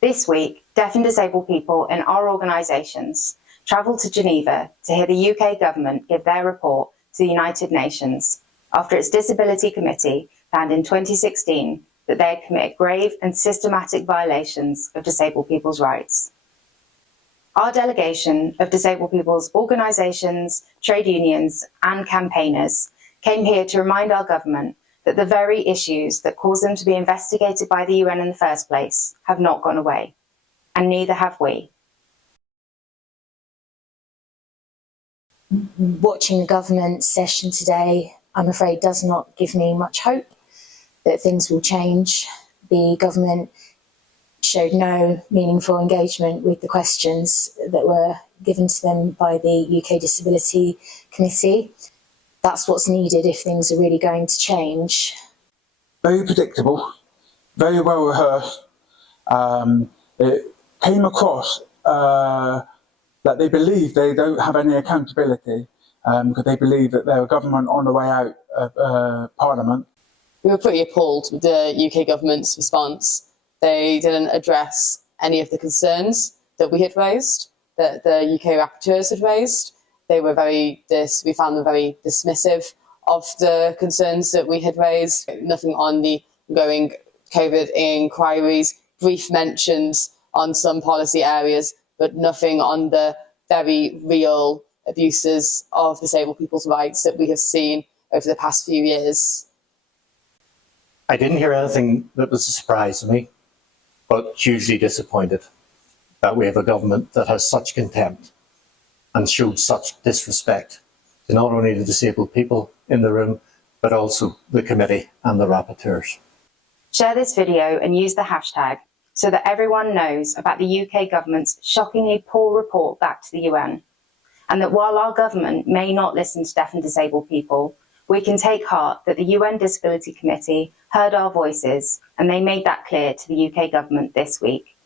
This week, deaf and disabled people in our organisations travelled to Geneva to hear the UK government give their report to the United Nations after its Disability Committee found in 2016 that they had committed grave and systematic violations of disabled people's rights. Our delegation of disabled people's organisations, trade unions and campaigners came here to remind our government that the very issues that caused them to be investigated by the UN in the first place have not gone away, and neither have we. Watching the government session today, I'm afraid, does not give me much hope that things will change. The government showed no meaningful engagement with the questions that were given to them by the UK Disability Committee. That's what's needed if things are really going to change. Very predictable, very well rehearsed. It came across that they believe they don't have any accountability because they believe that they're a government on the way out of Parliament. We were pretty appalled with the UK government's response. They didn't address any of the concerns that we had raised, that the UK rapporteurs had raised. We found them very dismissive of the concerns that we had raised. Nothing on the ongoing COVID inquiries, brief mentions on some policy areas, but nothing on the very real abuses of disabled people's rights that we have seen over the past few years. I didn't hear anything that was a surprise to me, but hugely disappointed that we have a government that has such contempt and showed such disrespect to not only the disabled people in the room, but also the committee and the rapporteurs. Share this video and use the hashtag so that everyone knows about the UK government's shockingly poor report back to the UN, and that while our government may not listen to deaf and disabled people, we can take heart that the UN Disability Committee heard our voices and they made that clear to the UK government this week.